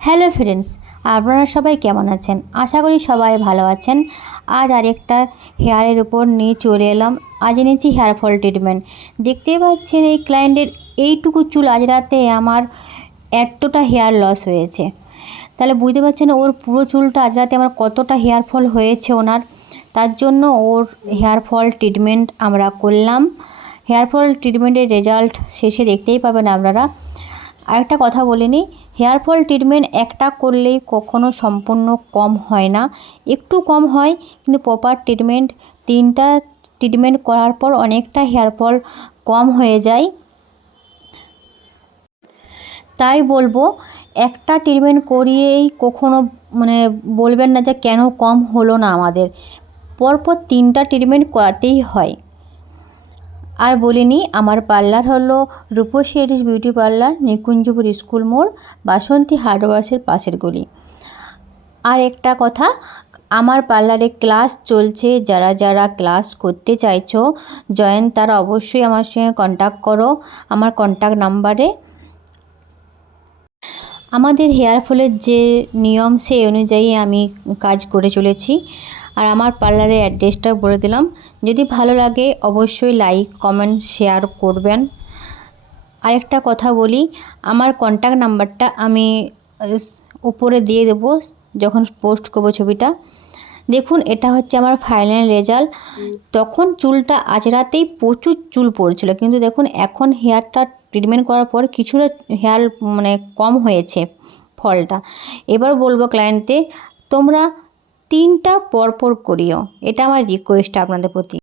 Hello friends, আপনারা সবাই কেমন আছেন? আশা করি সবাই ভালো আছেন। আজ আরেকটা হেয়ারের উপর নিয়ে চলে এলাম। আজ এনেছি হেয়ার ফল ট্রিটমেন্ট। দেখতেই পাচ্ছেন এই ক্লায়েন্টের এইটুকু চুল আজ রাতে আমার এতটা হেয়ার লস হয়েছে। তাহলে বুঝতে পারছেন ওর পুরো চুলটা আজ রাতে আমার কতটা হেয়ার ফল হয়েছে ওনার। তার জন্য ওর হেয়ার ফল ট্রিটমেন্ট আমরা করলাম। হেয়ার ফল ট্রিটমেন্টের রেজাল্ট শেষে দেখতেই পাবেন আপনারা। আরেকটা কথা বলিনি, হেয়ার ফল ট্রিটমেন্ট একটা করলেই কখনো সম্পূর্ণ কম হয় না, একটু কম হয়, কিন্তু প্রপার ট্রিটমেন্ট 3টা ট্রিটমেন্ট করার পর অনেকটা হেয়ার ফল কম হয়ে যায়। তাই বলবো একটা ট্রিটমেন্ট করিয়েই কখনো বলবেন না যে কেন কম হলো না আমাদের, পরপর 3টা ট্রিটমেন্ট করাতেই হয়। আর বলিনি, আমার পার্লার হলো রূপসী এডিস বিউটি পার্লার, নিকুঞ্জপুর স্কুল মোড়, বাসন্তী হার্ডওয়ার্সের পাশের গলি। আর একটা কথা, আমার পার্লারে ক্লাস চলছে, যারা যারা ক্লাস করতে চাইছো জয়েন, তারা অবশ্যই আমার সঙ্গে কন্ট্যাক্ট করো আমার কন্ট্যাক্ট নাম্বারে। আমাদের হেয়ার ফলের যে নিয়ম সেই অনুযায়ী আমি কাজ করে চলেছি। আর আমার পার্লারের অ্যাড্রেসটাও বলে দিলাম। যদি ভালো লাগে অবশ্যই লাইক কমেন্ট শেয়ার করবেন। আরেকটা কথা বলি, আমার কন্ট্যাক্ট নাম্বারটা আমি উপরে দিয়ে দেবো যখন পোস্ট করবো ছবিটা। দেখুন, এটা হচ্ছে আমার ফাইনাল রেজাল্ট। তখন চুলটা আজ রাতেই প্রচুর চুল পড়ছিল, কিন্তু দেখুন এখন হেয়ারটা ট্রিটমেন্ট করার পর কিছুটা হেয়ার কম হয়েছে ফলটা। এবার বলবো ক্লায়েন্টদের, তোমরা 3টা পরপর করিও, এটা আমার রিকোয়েস্ট আপনাদের প্রতি।